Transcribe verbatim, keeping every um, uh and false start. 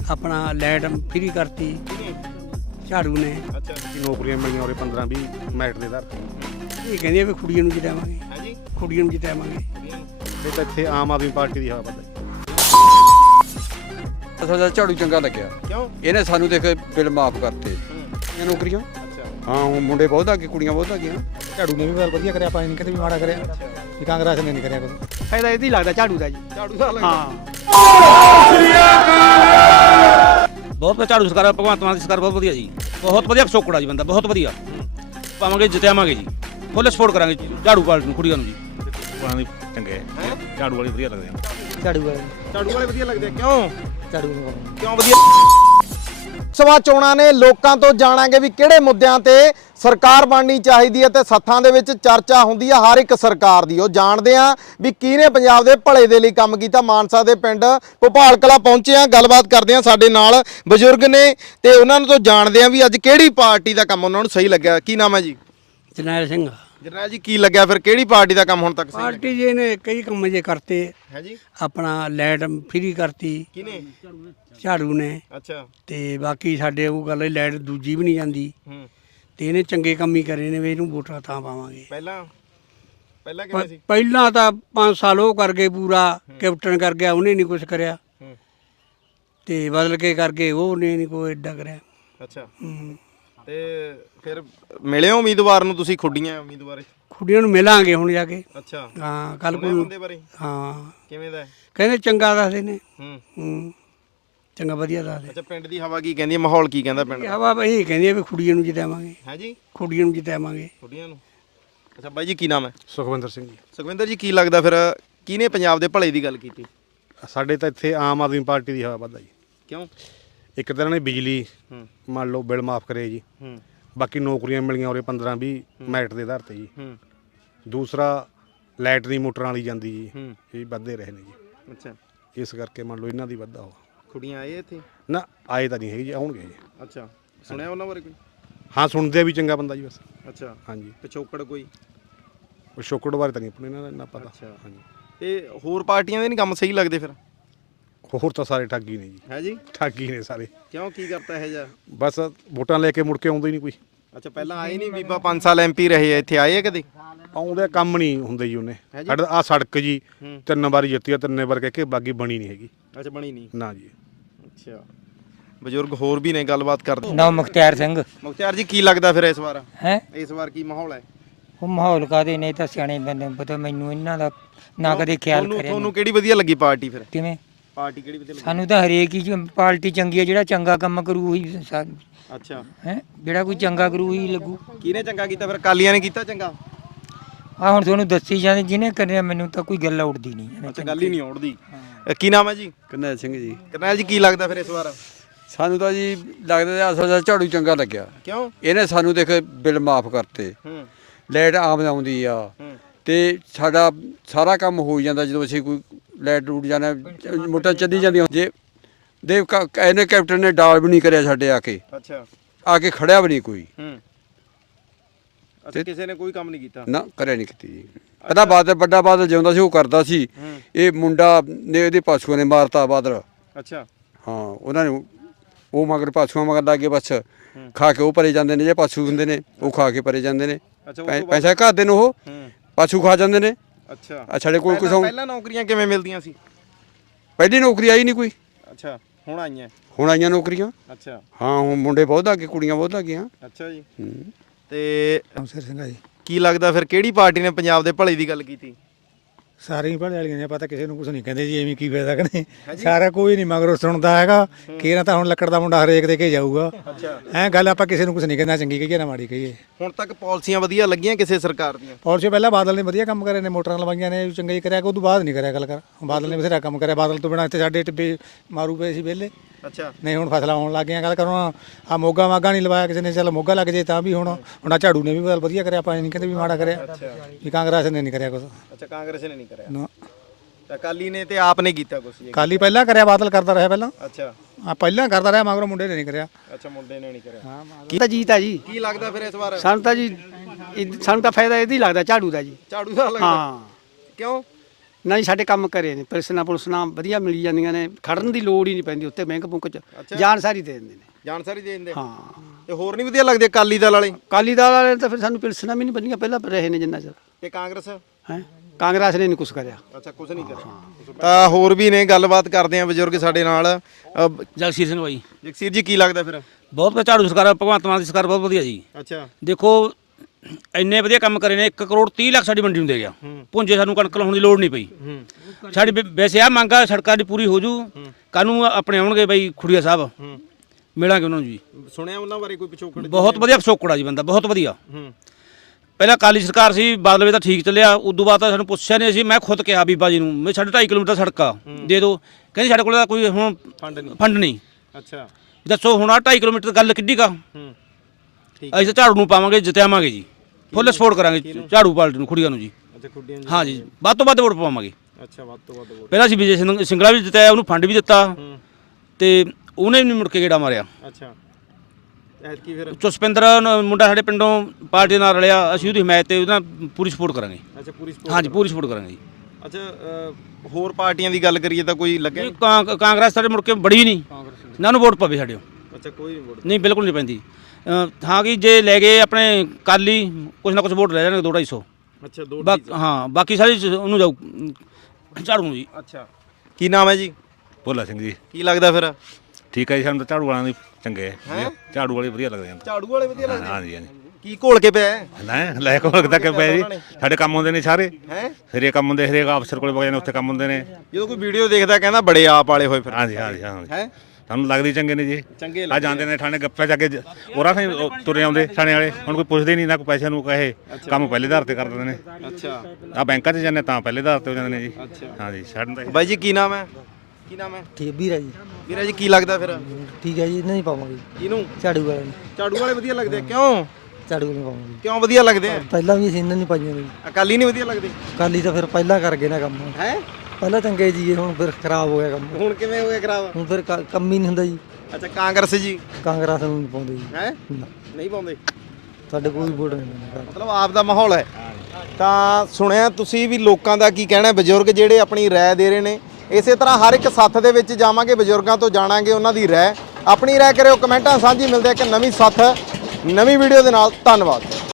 अपना light free करती झाड़ू ने। अच्छा नौकरियां मिलियां और पंद्रह भी मैरिट ਦੇ ਆਧਾਰ ਤੇ ਇਹ ਕਹਿੰਦੇ ਆ ਵੀ ਕੁੜੀਆਂ ਨੂੰ ਜਿਤਾਵਾਂਗੇ। ਹਾਂਜੀ ਕੁੜੀਆਂ ਨੂੰ ਜਿਤਾਵਾਂਗੇ। ਇਹ ਤਾਂ ਇੱਥੇ ਆਮ ਆਦਮੀ ਪਾਰਟੀ ਦੀ ਹਵਾ ਵੱਧਦੀ। ਸਾਡਾ ਝਾੜੂ ਚੰਗਾ ਲੱਗਿਆ ਕਿਉਂ? ਇਹਨੇ ਸਾਨੂੰ ਦੇਖ ਬਿੱਲ ਮਾਫ ਕਰਤੇ ਇਹ ਨੌਕਰੀਆਂ। ਅੱਛਾ ਹਾਂ ਹੁਣ ਮੁੰਡੇ ਬਹੁਤ ਆ ਗਏ ਕੁੜੀਆਂ ਬਹੁਤ ਆ ਗਈਆਂ। ਝਾੜੂ ਨੇ ਵੀ ਗੱਲ ਵਧੀਆ ਕਰਿਆ, ਆਪਾਂ ਨਹੀਂ ਕਿਤੇ ਵੀ ਮਾੜਾ ਕਰਿਆ ਵੀ ਕਾਂਗਰਸ ਨੇ ਨਹੀਂ ਕਰਿਆ ਕੁਝ। ਫਾਇਦਾ ਇਹਦੀ ਲੱਗਦਾ ਝਾੜੂ ਦਾ ਜੀ। ਝਾੜੂ ਦਾ ਲੱਗਦਾ। ਹਾਂ ਬਹੁਤ ਝਾੜੂ ਸਰਕਾਰ ਭਗਵੰਤ ਮਾਨ ਦੀ ਸਰਕਾਰ ਬਹੁਤ ਵਧੀਆ ਜੀ, ਬਹੁਤ ਵਧੀਆ ਪਿਛੋਕੜਾ ਜੀ ਬੰਦਾ, ਬਹੁਤ ਵਧੀਆ ਪਾਵਾਂਗੇ, ਜਿੱਤਿਆਵਾਂਗੇ ਜੀ, ਫੁੱਲ ਸਪੋਰਟ ਕਰਾਂਗੇ ਝਾੜੂ ਪਾਰਟੀ ਨੂੰ, ਕੁੜੀਆਂ ਨੂੰ ਜੀ। ਪੁਰਾਣੀ ਚੰਗੇ ਝਾੜੂ ਵਾਲੇ ਵਧੀਆ ਲੱਗਦੇ ਆ। ਝਾੜੂ ਵਾਲੇ ਝਾੜੂ ਵਾਲੇ ਵਧੀਆ ਲੱਗਦੇ ਆ ਕਿਉਂ? ਝਾੜੂ ਨੂੰ ਕਿਉਂ ਵਧੀਆ? ਸਭਾ ਚੋਣਾਂ ਨੇ ਲੋਕਾਂ ਤੋਂ ਜਾਣਾਂਗੇ ਵੀ ਕਿਹੜੇ ਮੁੱਦਿਆਂ ਤੇ ਸਰਕਾਰ ਬਣਨੀ ਚਾਹੀਦੀ ਹੈ ਤੇ ਸੱਥਾਂ ਦੇ ਵਿੱਚ ਚਰਚਾ ਹੁੰਦੀ ਹੈ ਹਰ ਇੱਕ ਸਰਕਾਰ ਦੀ। ਉਹ ਜਾਣਦੇ ਆ ਵੀ ਕਿਹਨੇ ਪੰਜਾਬ ਦੇ ਭਲੇ ਦੇ ਲਈ ਕੰਮ ਕੀਤਾ। ਮਾਨਸਾ ਦੇ ਪਿੰਡ ਭੋਪਾਲ ਕਲਾਂ ਪਹੁੰਚੇ ਆ, ਗੱਲਬਾਤ ਕਰਦੇ ਆ, ਸਾਡੇ ਨਾਲ ਬਜ਼ੁਰਗ ਨੇ ਤੇ ਉਹਨਾਂ ਨੂੰ ਤੋਂ ਜਾਣਦੇ ਆ ਵੀ ਅੱਜ ਕਿਹੜੀ ਪਾਰਟੀ ਦਾ ਕੰਮ ਉਹਨਾਂ ਨੂੰ ਸਹੀ ਲੱਗਿਆ। ਕੀ ਨਾਮ ਹੈ ਜੀ? ਜਰਨੈਲ ਸਿੰਘ। ਜਰਨੈਲ ਜੀ ਕੀ ਲੱਗਿਆ ਫਿਰ ਕਿਹੜੀ ਪਾਰਟੀ ਦਾ ਕੰਮ ਹੁਣ ਤੱਕ ਸਹੀ ਲੱਗਿਆ? ਪਾਰਟੀ ਜੀ ਨੇ ਕਈ ਕੰਮ ਜੇ ਕਰਤੇ ਹੈ ਜੀ। ਆਪਣਾ ਲਾਈਟ ਫਰੀ ਕਰਤੀ ਕਿਹਨੇ? ਝਾੜੂ ਨੇ। ਅੱਛਾ ਤੇ ਬਾਕੀ ਸਾਡੇ ਉਹ ਗੱਲ ਲਾਈਟ ਦੂਜੀ ਵੀ ਨਹੀਂ ਜਾਂਦੀ ਹੂੰ ਤੇ ਇਹਨੇ ਚੰਗੇ ਕੰਮ ਹੀ ਕਰੇ ਨੇ ਵੀ ਇਹਨੂੰ ਵੋਟਾਂ ਤਾਂ ਪਾਵਾਂਗੇ। ਪਹਿਲਾਂ ਪਹਿਲਾਂ ਕਿਵੇਂ ਸੀ? ਪਹਿਲਾਂ ਤਾਂ ਪੰਜ ਸਾਲ ਉਹ ਕਰ ਗਏ, ਪੂਰਾ ਕੈਪਟਨ ਕਰ ਗਿਆ, ਉਹਨੇ ਨਹੀਂ ਕੁਝ ਕਰਿਆ ਹੂੰ ਤੇ ਬਦਲ ਕੇ ਕਰਕੇ ਉਹਨੇ ਨਹੀਂ ਕੋਈ ਏਡਾ ਕਰਿਆ। ਅੱਛਾ ਹੂੰ। ਤੇ ਫਿਰ ਮਿਲੇ ਹੋ ਉਮੀਦਵਾਰ ਨੂੰ ਤੁਸੀਂ? ਖੁੱਡੀਆਂ ਉਮੀਦਵਾਰ? ਕੁੜੀਆਂ ਨੂੰ ਮਿਲਾਂਗੇ ਹੁਣ ਜਾ ਕੇ। ਅੱਛਾ ਹਾਂ ਕੱਲ ਸੁਣਿਆ ਕੋਲ। ਬੰਦੇ ਬਾਰੇ? ਹਾਂ ਕਿਵੇਂ ਦਾ ਹੈ? ਕਹਿੰਦੇ ਚੰਗਾ ਦੱਸਦੇ ਨੇ। ਹੂੰ ਹੂੰ ਚੰਗਾ ਵਧੀਆ ਦੱਸਦੇ। ਅੱਛਾ ਪਿੰਡ ਦੀ ਹਵਾ ਕੀ ਕਹਿੰਦੀ ਹੈ, ਮਾਹੌਲ ਕੀ ਕਹਿੰਦਾ ਪਿੰਡ ਦਾ? ਹਵਾ ਇਹ ਕਹਿੰਦੀ ਆ ਵੀ ਕੁੜੀਆਂ ਨੂੰ ਜਿਤਾਵਾਂਗੇ। ਹੈ ਜੀ ਕੁੜੀਆਂ ਨੂੰ ਜਿਤਾਵਾਂਗੇ। ਖੁੱਡੀਆਂ ਨੂੰ। ਅੱਛਾ ਬਾਈ ਜੀ ਕੀ ਨਾਮ ਹੈ? ਸੁਖਵਿੰਦਰ ਸਿੰਘ ਜੀ। ਸੁਖਵਿੰਦਰ ਜੀ ਕੀ ਲੱਗਦਾ ਫਿਰ ਕਿਹਨੇ ਪੰਜਾਬ ਦੇ ਭਲੇ ਦੀ ਗੱਲ ਕੀਤੀ? ਸਾਡੇ ਤਾਂ ਇੱਥੇ ਆਮ ਆਦਮੀ ਪਾਰਟੀ ਦੀ ਹਵਾ ਵੱਧਦੀ। ਕਿਉਂ? ਇੱਕ ਤਾਂ ਇਹਨਾਂ ਨੇ ਬਿਜਲੀ ਹੂੰ ਮੰਨ ਲਓ ਬਿੱਲ ਮਾਫ ਕਰੇ ਜੀ, ਹੂੰ ਬਾਕੀ ਨੌਕਰੀਆਂ ਮਿਲੀਆਂ ਔਰ ਪੰਦਰਾਂ ਵੀ ਮੈਰਿਟ ਦੇ ਆਧਾਰ ਤੇ ਜੀ। ਹੂੰ ਦੂਸਰਾ ਲਾਈਟ ਦੀ ਮੋਟਰਾਂ ਵਾਲੀ ਜਾਂਦੀ ਜੀ, ਹੂੰ ਇਹ ਵੱਧਦੇ ਰਹੇ ਨੇ ਜੀ। ਅੱਛਾ ਇਸ ਕਰਕੇ ਮੰਨ ਲਓ ਇਹਨਾਂ ਦੀ ਵੱਧਾ ਹੋ। ਕੁੜੀਆਂ ਆਏ ਇੱਥੇ? ਨਾ ਆਏ ਤਾਂ ਨਹੀਂ ਹੈਗੇ ਜੀ, ਆਉਣਗੇ ਜੀ। ਅੱਛਾ ਸੁਣਿਆ ਉਹਨਾਂ ਬਾਰੇ ਕੋਈ? ਹਾਂ ਸੁਣਦੇ ਆ ਵੀ ਚੰਗਾ ਬੰਦਾ ਜੀ ਬਸ। ਅੱਛਾ ਹਾਂਜੀ ਪਿਛੋਕੜ ਕੋਈ? ਉਹ ਸ਼ੋਕੜ ਬਾਰੇ ਤਾਂ ਨਹੀਂ ਆਪਣੇ ਇਹਨਾਂ ਦਾ ਇੰਨਾ ਪਤਾ। ਅੱਛਾ। ਹਾਂਜੀ ਤੇ ਹੋਰ ਪਾਰਟੀਆਂ ਦੇ ਨਹੀਂ ਕੰਮ ਸਹੀ ਲੱਗਦੇ ਫਿਰ? ਹੋਰ ਤਾਂ ਸਾਰੇ ਠੱਗੀ ਨੇ ਜੀ, ਹੈ ਜੀ। ਠੱਗੀ ਨੇ ਸਾਰੇ। ਕਿਉਂ ਕੀ ਕਰਤਾ ਇਹ ਜਾ? ਬਸ ਵੋਟਾਂ ਲੈ ਕੇ ਮੁੜ ਕੇ ਆਉਂਦੇ ਹੀ ਨਹੀਂ ਕੋਈ। ਅੱਛਾ ਪਹਿਲਾਂ ਆਏ ਨਹੀਂ ਬੀਬਾ ਪੰਜ ਸਾਲ ਐਮਪੀ ਰਹੇ ਆ, ਇੱਥੇ ਆਏ ਆ ਕਦੇ? ਆਉਂਦੇ ਕੰਮ ਨਹੀਂ ਹੁੰਦੇ ਜੀ ਉਹਨੇ। ਹੈ ਜੀ। ਸਾਡਾ ਆ ਸੜਕ ਜੀ ਹੂੰ। ਤਿੰਨ ਵਾਰੀ ਜਿੱਤੀ ਆ, ਤਿੰਨੇ ਵਾਰ ਕਹਿ ਕੇ ਬਾਗੀ ਬਣੀ ਨਹੀਂ ਹੈਗੀ। ਅੱਛਾ ਬਣੀ ਨਹੀਂ? ਨਾ ਜੀ। ਅੱਛਾ ਬਜ਼ੁਰਗ ਹੋਰ ਵੀ ਨੇ, ਗੱਲਬਾਤ ਕਰਦੇ। ਨਾ ਮੁਖਤਿਆਰ ਸਿੰਘ ਮੁਖਤਿਆਰ ਜੀ ਕੀ ਲੱਗਦਾ ਫਿਰ ਇਸ ਵਾਰ? ਹੈ ਇਸ ਵਾਰ ਕੀ ਮਾਹੌਲ ਹੈ? ਉਹ ਮਾਹੌਲ ਕਾਦੇ ਨੇ, ਤਾਂ ਸਿਆਣੇ ਬੰਦੇ ਨੂੰ ਪਤਾ, ਮੈਨੂੰ ਇਹਨਾਂ ਦਾ ਨਾ ਕਦੇ ਖਿਆਲ ਤੁਹਾਨੂੰ ਕਰਿਆ। ਤੁਹਾਨੂੰ ਕਿਹੜੀ ਵਧੀਆ ਲੱਗੀ ਪਾਰਟੀ ਫਿਰ? ਕਿਵੇਂ? ਪਾਰਟੀ ਕਿਹੜੀ ਵਧੀਆ ਲੱਗੀ? ਸਾਨੂੰ ਤਾਂ ਹਰੇਕ ਹੀ ਚ- ਪਾਰਟੀ ਚੰਗੀ ਹੈ, ਜਿਹੜਾ ਚੰਗਾ ਕੰਮ ਕਰੂ ਉਹੀ ਅੱਛਾ ਹੈ, ਜਿਹੜਾ ਕੋਈ ਚੰਗਾ ਕਰੂ ਉਹੀ ਲੱਗੂ। ਕਿਹਨੇ ਚੰਗਾ ਕੀਤਾ ਫਿਰ? ਅਕਾਲੀਆਂ ਨੇ ਕੀਤਾ ਚੰਗਾ? ਆ ਹੁਣ ਤੁਹਾਨੂੰ ਦੱਸੀ ਜਾਂਦੇ ਜਿਹਨੇ ਕਰਿਆ, ਮੈਨੂੰ ਤਾਂ ਕੋਈ ਗੱਲ ਉੱਡਦੀ ਨਹੀਂ। ਅੱਛਾ ਗੱਲ ਹੀ ਨਹੀਂ ਔੜਦੀ। ਕੀ ਨਾਮ ਹੈ ਜੀ? ਕਰਨੈਲ ਸਿੰਘ ਜੀ। ਕਰਨੈਲ ਜੀ ਕੀ ਲੱਗਦਾ ਫਿਰ ਇਸ ਵਾਰ? ਸਾਨੂੰ ਤਾਂ ਜੀ ਲੱਗਦਾ ਸਾਡਾ ਝਾੜੂ ਚੰਗਾ ਲੱਗਿਆ ਕਿਉਂ? ਇਹਨੇ ਸਾਨੂੰ ਦੇਖ ਬਿੱਲ ਮਾਫ ਕਰਤੇ ਹੂੰ ਲਾਈਟ ਆਮ ਆਉਂਦੀ ਆ ਹੂੰ ਤੇ ਸਾਡਾ ਸਾਰਾ ਕੰਮ ਹੋ ਜਾਂਦਾ ਜਦੋਂ ਅਸੀਂ ਕੋਈ ਲਾਈਟ ਟੁੱਟ ਜਾਣਾ ਮੋਟਰ ਚੱਲੀ ਜਾਂਦੀਆਂ ਜੇ ਦੇ ਇਹਨੇ ਕੈਪਟਨ ਨੇ ਡਾਲ ਵੀ ਨਹੀਂ ਕਰਿਆ ਸਾਡੇ ਆ ਕੇ ਅੱਛਾ ਆ ਕੇ ਖੜਿਆ ਵੀ ਨਹੀਂ ਕੋਈ ਹੂੰ ਅੱਛਾ ਕਿਸੇ ਨੇ ਕੋਈ ਕੰਮ ਨਹੀਂ ਕੀਤਾ? ਨਾ ਕਰਿਆ ਨਹੀਂ ਕੀਤੀ ਜੀ। ਇਹਦਾ ਬਾਦਲ ਵੱਡਾ ਬਾਦਲ ਜਿਉਂਦਾ ਸੀ ਉਹ ਕਰਦਾ ਸੀ, ਇਹ ਮੁੰਡਾ ਨੇ ਇਹਦੇ ਪਾਸੂਆਂ ਨੇ ਮਾਰਤਾ ਬਾਦਲ। ਅੱਛਾ ਹਾਂ ਉਹਨਾਂ ਨੇ ਉਹ ਮਗਰ ਪਾਸੂਆਂ ਮਗਰ ਲੱਗੇ ਬਸ ਖਾ ਕੇ ਉਹ ਪਰੇ ਜਾਂਦੇ ਨੇ, ਜੇ ਪਾਸੂ ਹੁੰਦੇ ਨੇ ਉਹ ਖਾ ਕੇ ਪਰੇ ਜਾਂਦੇ ਨੇ। ਅੱਛਾ ਉਹ ਪੈ- ਤੋਂ ਬਾਅਦ- ਪੈਸਾ ਘਾਦੇ ਨੂੰ ਉਹ ਹੂੰ ਪਾਸੂ ਖਾ ਜਾਂਦੇ ਨੇ। ਅੱਛਾ ਆ ਸਾਡੇ ਕੋਲ ਕੁਛ ਪਹਿਲਾਂ ਪਹਿਲਾਂ ਨੌਕਰੀਆਂ ਕਿਵੇਂ ਮਿਲਦੀਆਂ ਸੀ? ਪਹਿਲੀ ਨੌਕਰੀ ਆਈ ਨਹੀਂ ਕੋਈ, ਅੱਛਾ ਹੁਣ ਆਈਆਂ? ਹੁਣ ਆਈਆਂ ਨੌਕਰੀਆਂ। ਅੱਛਾ ਹਾਂ ਹੁਣ ਮੁੰਡੇ ਬਹੁਤ ਆ ਗਏ, ਕੁੜੀਆਂ ਬਹੁਤ ਆ ਗਈਆਂ। ਅੱਛਾ ਜੀ। ਹੂੰ। ਤੇ ਸਿਰ ਸਿੰਘਾ ਜੀ ਕੀ ਲੱਗਦਾ ਫਿਰ ਕਿਹੜੀ ਪਾਰਟੀ ਨੇ ਪੰਜਾਬ ਦੇ ਭਲੇ ਦੀ ਗੱਲ ਕੀਤੀ? ਸਾਰੇ ਹੀ ਭਲੇ ਵਾਲੀਆਂ ਨੇ, ਪਤਾ ਕਿਸੇ ਨੂੰ ਕੁਝ ਨਹੀਂ ਕਹਿੰਦੇ ਜੀ, ਐਵੇਂ ਕੀ ਫਾਇਦਾ ਕਹਿੰਦੇ। ਸਾਰਾ ਕੋਈ ਨਹੀਂ ਮਗਰੋਂ ਸੁਣਦਾ ਹੈਗਾ। ਕਿਹੜਾ ਤਾਂ ਹੁਣ ਲੱਕੜ ਦਾ ਮੁੰਡਾ ਹਰੇਕ ਦੇ ਕੇ ਜਾਊਗਾ। ਅੱਛਾ ਐ ਗੱਲ ਆਪਾਂ ਕਿਸੇ ਨੂੰ ਕੁਝ ਨਹੀਂ ਕਹਿੰਦਾ, ਚੰਗੀ ਕਹੀਏ ਨਾ ਮਾੜੀ ਕਹੀਏ। ਹੁਣ ਤੱਕ ਪਾਲਿਸੀਆਂ ਵਧੀਆ ਲੱਗੀਆਂ ਕਿਸੇ ਸਰਕਾਰ ਦੀਆਂ? ਪੌਲਸੀ ਪਹਿਲਾਂ ਬਾਦਲ ਨੇ ਵਧੀਆ ਕੰਮ ਕਰੇ ਨੇ, ਮੋਟਰਾਂ ਲਵਾਈਆਂ ਨੇ, ਚੰਗਾ ਹੀ ਕਰਿਆ। ਉਹ ਤੋਂ ਬਾਅਦ ਨਹੀਂ ਕਰਿਆ ਗੱਲ ਕਰ। ਬਾਦਲ ਨੇ ਬਥੇਰਾ ਕੰਮ ਕਰਿਆ। ਬਾਦਲ ਤੋਂ ਬਿਨਾਂ ਇੱਥੇ ਸਾਡੇ ਟਿੱਬੇ ਮਾਰੂ ਪਏ ਸੀ ਵਿਹਲੇ। ਅੱਛਾ ਨਹੀਂ ਹੁਣ ਫਸਲਾਂ ਆਉਣ ਲੱਗ ਗਈਆਂ। ਗੱਲ ਕਰੋ ਆ ਮੋਗਾ ਮਾਗਾ ਨਹੀਂ ਲਵਾਇਆ ਕਿਸੇ ਨੇ, ਚੱਲ ਮੋਗਾ ਲੱਗ ਜੇ ਤਾਂ ਵੀ ਹੁਣ ਹੁਣ ਆ ਝਾੜੂ ਨੇ ਵੀ ਗੱਲ ਵਧੀਆ ਕਰਿਆ, ਆਪਾਂ ਨਹੀਂ ਕਹਿੰਦੇ ਵੀ ਮਾੜਾ ਕਰਿਆ ਵੀ ਕਾਂਗਰਸ ਨੇ ਨਹੀਂ ਕਰਿਆ ਕੁਝ। ਅੱਛਾ ਕਾਂਗਰਸ ਨੇ ਨਹੀਂ ਕਰਿਆ? ਨਾ ਅਕਾਲੀ ਨੇ ਤੇ ਆਪ ਨੇ ਕੀਤਾ ਕੁਛ ਜੀ? ਕਾਲੀ ਪਹਿਲਾਂ ਕਰਿਆ, ਬਾਦਲ ਕਰਦਾ ਰਿਹਾ ਪਹਿਲਾਂ। ਅੱਛਾ ਆ ਪਹਿਲਾਂ ਕਰਦਾ ਰਿਹਾ, ਮਗਰੋਂ ਮੁੰਡੇ ਨੇ ਨਹੀਂ ਕਰਿਆ। ਅੱਛਾ ਮੁੰਡੇ ਨੇ ਨਹੀਂ ਕਰਿਆ। ਕੀ ਤਾਂ ਜੀਤ ਆ ਜੀ। ਕੀ ਲੱਗਦਾ ਫਿਰ ਇਸ ਵਾਰ? ਸਾਨੂੰ ਤਾਂ ਜੀ ਇਹ- ਸਾਨੂੰ ਤਾਂ ਫਾਇਦਾ ਇਹਦੀ ਲੱਗਦਾ ਝਾੜੂ ਦਾ ਜੀ। ਝਾੜੂ ਦਾ ਲੱਗਦਾ? ਹਾਂ ਕਿਉਂ? ਨਾ ਜੀ ਸਾਡੇ ਕੰਮ ਕਰੇ ਨੇ ਪੈਨਸ਼ਨਾਂ ਪੁਲਸਨਾਂ ਵਧੀਆ ਮਿਲੀ ਜਾਂਦੀਆਂ ਨੇ ਖੜਨ ਦੀ ਲੋੜ ਹੀ ਨਹੀਂ ਪੈਂਦੀ ਉੱਤੇ ਬੈਂਕ ਬੁੰਕ ਚ ਜਾਣ ਸਾਰੀ ਦੇ ਦਿੰਦੇ ਨੇ ਜਾਣ ਸਾਰੀ ਦੇ ਦਿੰਦੇ ਹਾਂ ਤੇ ਹੋਰ ਨਹੀਂ ਵਧੀਆ ਲੱਗਦੇ ਅਕਾਲੀ ਦਲ ਵਾਲੇ ਅਕਾਲੀ ਦਲ ਵਾਲੇ ਤਾਂ ਫਿਰ ਸਾਨੂੰ ਪੈਨਸ਼ਨਾਂ ਵੀ ਨਹੀਂ ਬੰਨੀਆਂ ਪਹਿਲਾਂ ਰਹੇ ਨੇ ਜਿੰਨਾ ਚਿਰ ਤੇ ਕਾਂਗਰਸ ਹੈ ਕਾਂਗਰਸ ਨੇ ਨਹੀਂ ਕੁਛ ਕਰਿਆ ਅੱਛਾ ਕੁਝ ਨਹੀਂ ਕਰਿਆ ਤਾਂ ਹੋਰ ਵੀ ਨੇ ਗੱਲਬਾਤ ਕਰਦੇ ਆ ਬਜ਼ੁਰਗ ਸਾਡੇ ਨਾਲ ਅ, ਜਗਸੀਰ ਸਿੰਘ ਬਾਈ ਜਗਸੀਰ ਜੀ ਕੀ ਲੱਗਦਾ ਫਿਰ ਬਹੁਤ ਵਧੀਆ ਝਾੜੂ ਸਰਕਾਰ ਭਗਵੰਤ ਮਾਨ ਦੀ ਸਰਕਾਰ ਬਹੁਤ ਵਧੀਆ ਜੀ ਅੱਛਾ ਦੇਖੋ ਇੰਨੇ ਵਧੀਆ ਕੰਮ ਕਰੇ ਨੇ ਇੱਕ ਕਰੋੜ ਤੀਹ ਲੱਖ ਸਾਡੀ ਮੰਡੀ ਨੂੰ ਦੇ ਗਿਆ ਪੁੰਜੇ ਸਾਨੂੰ ਕਣਕ ਲਾਉਣ ਦੀ ਲੋੜ ਨਹੀਂ ਪਈ ਸਾਡੀ ਵੈ- ਵੈਸੇ ਆ ਮੰਗਾ ਸੜਕਾਂ ਦੀ ਪੂਰੀ ਹੋ ਜੂ ਕਾਨੂੰ ਆਪਣੇ ਆਉਣਗੇ ਬਾਈ ਖੁੜੀਆ ਸਾਹਿਬ ਮਿਲਾਂਗੇ ਉਹਨਾਂ ਨੂੰ ਜੀ ਸੁਣਿਆ ਉਹਨਾਂ ਬਾਰੇ ਕੋਈ ਪਿਛੋਕੜ ਬਹੁਤ ਵਧੀਆ ਪਿਛੋਕੜਾ ਜੀ ਬੰਦਾ ਬਹੁਤ ਵਧੀਆ ਹੂੰ ਪਹਿਲਾਂ ਕਾਲੀ ਸਰਕਾਰ ਸੀ ਬਾਦਲ ਵੇ ਤਾਂ ਠੀਕ ਚੱਲਿਆ ਉਦੋਂ ਬਾਅਦ ਤਾਂ ਸਾਨੂੰ ਪੁੱਛਿਆ ਨਹੀਂ ਅਸੀਂ ਮੈਂ ਖੁਦ ਕਿਹਾ ਬੀਬਾ ਜੀ ਨੂੰ ਮੈਂ ਸਾਢੇ ਢਾਈ ਕਿਲੋਮੀਟਰ ਸੜਕ ਆ ਦੇ ਦਿਓ ਕਹਿੰਦੇ ਸਾਡੇ ਕੋਲ ਤਾਂ ਕੋਈ ਹੁਣ ਫੰਡ ਨਹੀਂ ਫੰਡ ਨਹੀਂ ਅੱਛਾ ਦੱਸੋ ਹੁਣ ਆ ਢਾਈ ਕਿਲੋਮੀਟਰ ਗੱਲ ਕਿੱਡੀ ਕਾ ਹੂੰ ਅਸੀਂ ਤਾਂ ਝਾੜੂ ਨੂੰ ਪਾਵਾਂਗੇ ਜਿੱਤਿਆਵਾਂਗੇ ਜੀ ਫੁੱਲ ਸਪੋਰਟ ਕਰਾਂਗੇ ਝਾੜੂ ਪਾਰਟੀ ਨੂੰ ਖੁੜੀਆਂ ਨੂੰ ਜੀ ਅੱਛਾ ਖੁੱਡੀਆਂ ਹਾਂ ਜੀ ਵੱਧ ਤੋਂ ਵੱਧ ਵੋਟ ਪਾਵਾਂਗੇ ਅੱਛਾ ਵੱਧ ਤੋਂ ਵੱਧ ਵੋਟ ਪਹਿਲਾਂ ਅਸੀਂ ਵਿਜੇ ਸਿੰਘ ਸਿੰਗਲਾ ਵੀ ਜਿੱਤਿਆ ਉਹਨੂੰ ਫੰਡ ਵੀ ਦਿੱਤਾ ਤੇ ਉਹਨੇ ਵੀ ਨਹੀਂ ਮੁੜ ਕੇ ਗੇੜਾ ਮਾਰਿਆ ਅੱਛਾ ਐਤਕੀ ਫਿਰ ਜਸਪਿੰਦਰ ਨ- ਮੁੰਡਾ ਸਾਡੇ ਪਿੰਡੋਂ ਪਾਰਟੀ ਨਾਲ ਰਲਿਆ ਅਸੀਂ ਉਹਦੀ ਹਮਾਇਤ ਤੇ ਉਹਦਾ ਪੂਰੀ ਸਪੋਰਟ ਕਰਾਂਗੇ ਅੱਛਾ ਪੂਰੀ ਹਾਂ ਜੀ ਪੂਰੀ ਸਪੋਰਟ ਕਰਾਂਗੇ ਜੀ ਅੱਛਾ ਅ, ਹੋਰ ਪਾਰਟੀਆਂ ਦੀ ਗੱਲ ਕਰੀਏ ਤਾਂ ਕੋਈ ਲੱਗਿਆ ਨਹੀਂ, ਕਾਂ- ਕਾਂਗਰਸ ਸਾਡੇ ਮੁੜ ਕੇ ਬੜੀ ਨਹੀਂ ਨਾ ਨੂੰ ਵੋਟ ਪਵੇ ਸਾਡੇ ਅੱਛਾ ਕੋਈ ਨਹੀਂ ਵੋਟ ਨਹੀਂ ਬਿਲਕੁਲ ਨਹੀਂ ਪੈਂਦੀ ਅ, ਹਾਂ ਕਿ ਜੇ ਲੈ ਗਏ ਆਪਣੇ ਕਾਲੀ ਕੁਛ ਨਾ ਕੁਛ ਵੋਟ ਲੈ ਜਾਣਗੇ ਦੋ ਢਾਈ ਸੌ ਅੱਛਾ ਦੋ ਬਾ ਹਾਂ ਬਾਕੀ ਸਾਰੀ ਚ- ਉਹਨੂੰ ਜਾਊ ਝਾੜੂ ਨੂੰ ਜੀ ਅੱਛਾ ਕੀ ਨਾਮ ਹੈ ਜੀ ਭੋਲਾ ਸਿੰਘ ਜੀ ਕੀ ਲੱਗਦਾ ਫਿਰ ਠੀਕ ਹੈ ਜੀ ਸਾਨੂੰ ਤਾਂ ਝਾੜੂ ਵਾਲਿਆਂ ਦੀ ਚੰਗੇ ਹੈ ਝਾੜੂ ਵਾਲੇ ਵਧੀਆ ਲੱਗਦੇ ਹਨ ਝਾੜੂ ਵਾਲੇ ਵਧੀਆ ਲੱਗਦੇ ਹਾਂਜੀ ਹਾਂਜੀ ਕੀ ਘੋਲ ਕੇ ਪਿਆ ਹੈ ਨਾ ਲੈ ਕੋ ਲੱਗਦਾ ਕਿ ਪਏ ਜੀ ਸਾਡੇ ਕੰਮ ਹੁੰਦੇ ਨੇ ਸਾਰੇ ਹੈ ਹਰੇਕ ਕੰਮ ਹੁੰਦੇ ਹਰੇਕ ਅਫਸਰ ਕੋਲ ਵਗਦੇ ਨੇ ਉੱਥੇ ਕੰਮ ਹੁੰਦੇ ਨੇ ਜਦੋਂ ਕੋਈ ਵੀਡੀਓ ਦੇਖਦਾ ਕਹਿੰਦਾ ਬੜੇ ਆਪ ਵਾਲੇ ਹੋਏ ਫਿਰ ਹਾਂਜੀ ਹਾਂਜੀ ਹਾਂਜੀ ਹੈ ਸਾਨੂੰ ਲੱਗਦੀ ਚੰਗੇ ਨੇ ਜੀ ਚੰਗੇ ਆ ਜਾਂਦੇ ਨੇ ਥਾਣੇ ਗੱਪੇ ਜਾ ਕੇ ਜ- ਉਹਨਾਂ ਥਾਂ ਤੁਰੇ ਆਉਂਦੇ ਥਾਣੇ ਵਾਲੇ ਹੁਣ ਕੋਈ ਪੁੱਛਦੇ ਨਹੀਂ ਨਾ ਕੋਈ ਪੈਸਿਆਂ ਨੂੰ ਕਹੇ ਕੰਮ ਪਹਿਲੇ ਆਧਾਰ ਤੇ ਕਰ ਦਿੰਦੇ ਨੇ ਅੱਛਾ ਆ ਬੈਂਕਾਂ 'ਚ ਜਾਂਦੇ ਤਾਂ ਪਹਿਲੇ ਆਧਾਰ ਤੇ ਹੋ ਜਾਂਦੇ ਨੇ ਜੀ ਅੱਛਾ ਹਾਂਜੀ ਸਾਡੇ ਤਾਂ ਬਾਈ ਜੀ ਕੀ ਨਾਮ ਹੈ ਕੀ ਨਾਮ ਹੈ ਠੀਕ ਵੀਰਾ ਜੀ ਵੀਰਾ ਜੀ ਕੀ ਲੱਗਦਾ ਫਿਰ ਠੀਕ ਹੈ ਜੀ ਨਹੀਂ ਪਾਵਾਂਗੇ ਇਹਨੂੰ ਝਾੜੂ ਵਾਲੇ ਨੂੰ ਝਾੜੂ ਵਾਲੇ ਵਧੀਆ ਲੱਗਦੇ ਆ। ਕਿਉਂ ਝਾੜੂ ਨਹੀਂ ਪਾਵਾਂਗੇ ਕਿਉਂ ਵਧੀਆ ਲੱਗਦੇ ਆ ਪਹਿਲਾਂ ਵੀ ਅਸੀਂ ਇਹਨਾਂ ਨਹੀਂ ਪਾਈਆਂ ਨੇ ਅਕਾਲੀ ਨਹੀਂ ਵਧੀਆ ਲੱਗਦੇ ਕਾਲੀ ਤਾਂ ਫਿਰ ਪਹਿਲਾਂ ਕਰ ਗਏ ਨਾ ਕੰਮ ਹੈ ਪਹਿਲਾਂ ਚੰਗੇ ਜੀਏ ਹੁਣ ਫਿਰ ਖਰਾਬ ਹੋ ਗਿਆ ਕੰਮ ਹੁਣ ਕਿਵੇਂ ਹੋ ਗਿਆ ਖਰਾਬ ਹੁਣ ਫਿਰ ਕ- ਕੰਮ ਹੀ ਨਹੀਂ ਹੁੰਦਾ ਜੀ ਅੱਛਾ ਕਾਂਗਰਸ ਜੀ ਕਾਂਗਰਸ ਨੂੰ ਨਹੀਂ ਪਾਉਂਦੇ ਜੀ ਹੈ ਨਾ, ਨਹੀਂ ਪਾਉਂਦੇ ਸਾਡੇ ਕੋਈ ਵੋਟ ਨਹੀਂ ਪੈਂਦਾ ਮਤਲਬ ਆਪ ਦਾ ਮਾਹੌਲ ਹੈ ਤਾਂ ਸੁਣਿਆ ਤੁਸੀਂ ਵੀ ਲੋਕਾਂ ਦਾ ਕੀ ਕਹਿਣਾ ਹੈ, ਬਜ਼ੁਰਗ ਜਿਹੜੇ ਆਪਣੀ ਰਾਏ ਦੇ ਰਹੇ ਨੇ। ਇਸੇ ਤਰ੍ਹਾਂ ਹਰ ਇੱਕ ਸੱਥ ਦੇ ਵਿੱਚ ਜਾਵਾਂਗੇ, ਬਜ਼ੁਰਗਾਂ ਤੋਂ ਜਾਣਾਂਗੇ ਉਹਨਾਂ ਦੀ ਰਾਏ। ਆਪਣੀ ਰਾਏ ਕਰਿਓ ਕਮੈਂਟਾਂ ਸਾਂਝੀ। ਮਿਲਦੇ ਇੱਕ ਨਵੀਂ ਸੱਥ ਨਵੀਂ ਵੀਡੀਓ ਦੇ ਨਾਲ। ਧੰਨਵਾਦ।